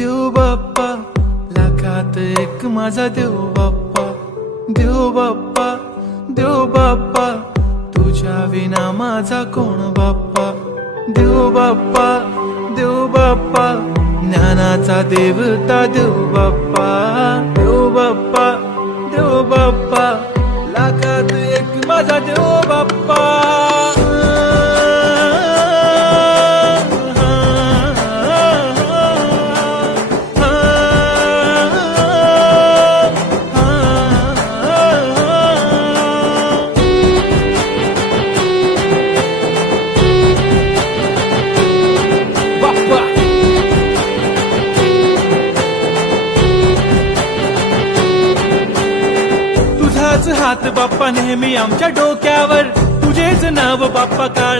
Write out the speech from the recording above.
देव बाप्पा, लाखात एक माझा देव बाप्पा, देव बाप्पा, देव बाप्पा, तुझ्या विना माझा कोण बाप्पा, देव बाप्पा, देव बाप्पा, ज्ञानाचा देवता देव बाप्पा, देव बाप्पा, देव बाप्पा, लाखात एक माझा देव बाप्पा. तुझाच हात बाप्पा नेहमी आमच्या डोक्यावर, तुझेच नाव बाप्पा काळ